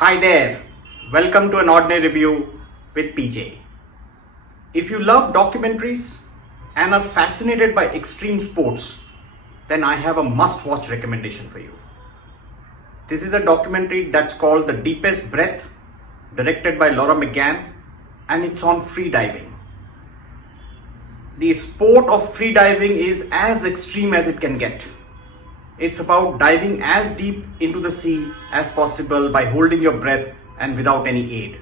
Hi there, welcome to an ordinary review with PJ. If you love documentaries and are fascinated by extreme sports, then I have a must-watch recommendation for you. This is a documentary that's called The Deepest Breath, directed by Laura McGann, and it's on freediving. The sport of freediving is as extreme as it can get. It's about diving as deep into the sea as possible by holding your breath and without any aid.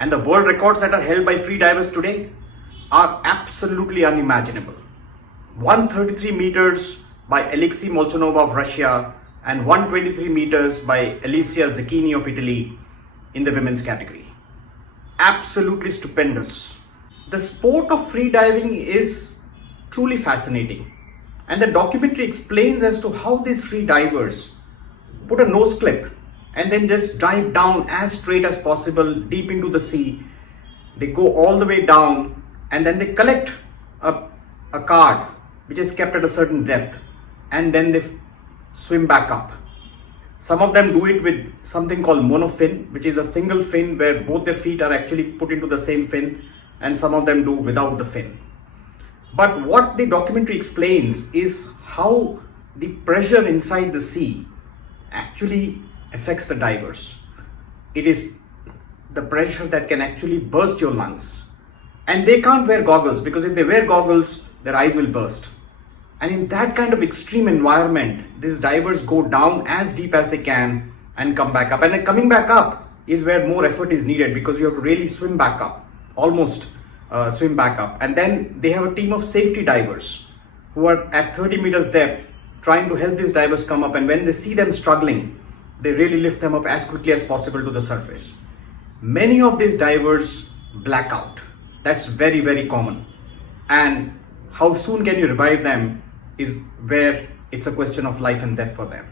And the world records that are held by freedivers today are absolutely unimaginable. 133 meters by Alessia Zecchini of Russia and 123 meters by Alessia Zecchini of Italy in the women's category. Absolutely stupendous. The sport of freediving is truly fascinating. And the documentary explains as to how these free divers put a nose clip and then just dive down as straight as possible deep into the sea. They go all the way down and then they collect a card which is kept at a certain depth, and then they swim back up. Some of them do it with something called monofin, which is a single fin where both their feet are actually put into the same fin, and some of them do without the fin. But what the documentary explains is how the pressure inside the sea actually affects the divers. It is the pressure that can actually burst your lungs. And they can't wear goggles, because if they wear goggles, their eyes will burst. And in that kind of extreme environment, these divers go down as deep as they can and come back up. And then coming back up is where more effort is needed, because you have to really swim back up, almost swim back up. And then they have a team of safety divers who are at 30 meters depth trying to help these divers come up, and when they see them struggling, they really lift them up as quickly as possible to the surface. Many of these divers black out. That's very, very common. And how soon can you revive them is where it's a question of life and death for them.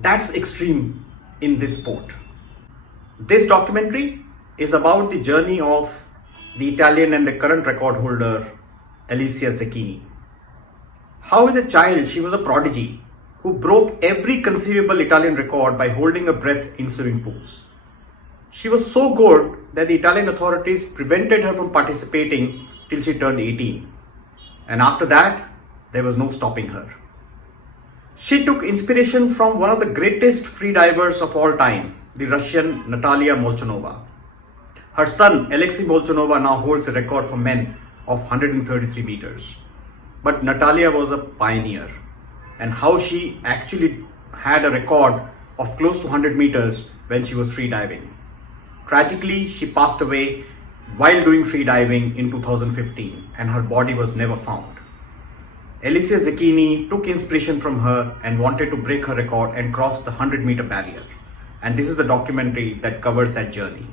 That's extreme in this sport. This documentary is about the journey of the Italian and the current record holder, Alessia Zecchini. How as a child she was a prodigy who broke every conceivable Italian record by holding her breath in swimming pools. She was so good that the Italian authorities prevented her from participating till she turned 18. And after that, there was no stopping her. She took inspiration from one of the greatest freedivers of all time, the Russian Natalia Molchanova. Her son, Alexei Molchanova, now holds the record for men of 133 meters. But Natalia was a pioneer, and how she actually had a record of close to 100 meters when she was freediving. Tragically, she passed away while doing freediving in 2015, and her body was never found. Alysia Zecchini took inspiration from her and wanted to break her record and cross the 100-meter barrier. And this is the documentary that covers that journey.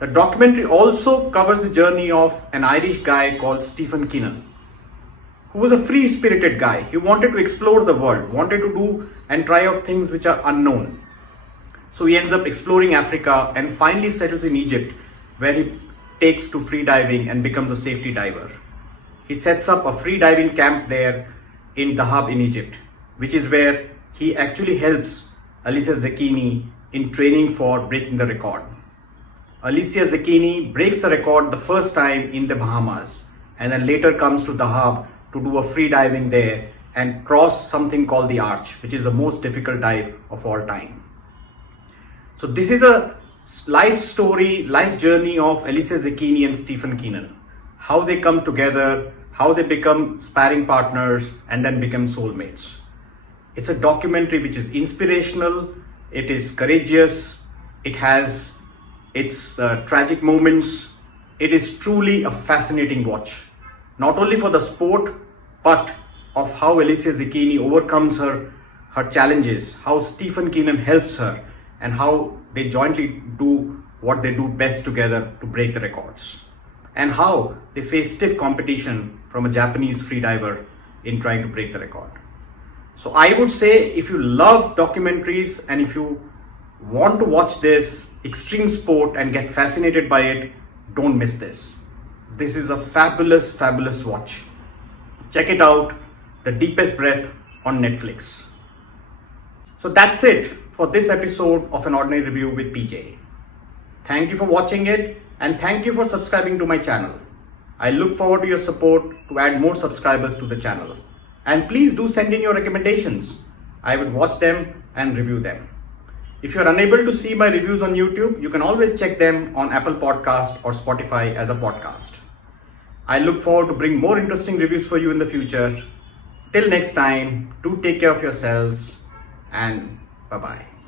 The documentary also covers the journey of an Irish guy called Steven Keenan, who was a free-spirited guy. He wanted to explore the world, wanted to do and try out things which are unknown. So he ends up exploring Africa and finally settles in Egypt, where he takes to freediving and becomes a safety diver. He sets up a freediving camp there in Dahab in Egypt, which is where he actually helps Alysia Zecchini in training for breaking the record. Alysia Zecchini breaks the record the first time in the Bahamas, and then later comes to Dhahab to do a freediving there and cross something called the arch, which is the most difficult dive of all time. So this is a life story, life journey of Alysia Zecchini and Steven Keenan. How they come together, how they become sparring partners and then become soulmates. It's a documentary which is inspirational, it is courageous, it has its tragic moments. It is truly a fascinating watch, not only for the sport, but of how Alysia Zecchini overcomes her challenges, how Steven Keenan helps her, and how they jointly do what they do best together to break the records, and how they face stiff competition from a Japanese freediver in trying to break the record. So I would say, if you love documentaries and if you want to watch this extreme sport and get fascinated by it, don't miss this. This is a fabulous, fabulous watch. Check it out, The Deepest Breath on Netflix. So that's it for this episode of An Ordinary Review with PJ. Thank you for watching it and thank you for subscribing to my channel. I look forward to your support to add more subscribers to the channel. And please do send in your recommendations. I would watch them and review them. If you are unable to see my reviews on YouTube, you can always check them on Apple Podcast or Spotify as a podcast. I look forward to bring more interesting reviews for you in the future. Till next time, do take care of yourselves and bye-bye.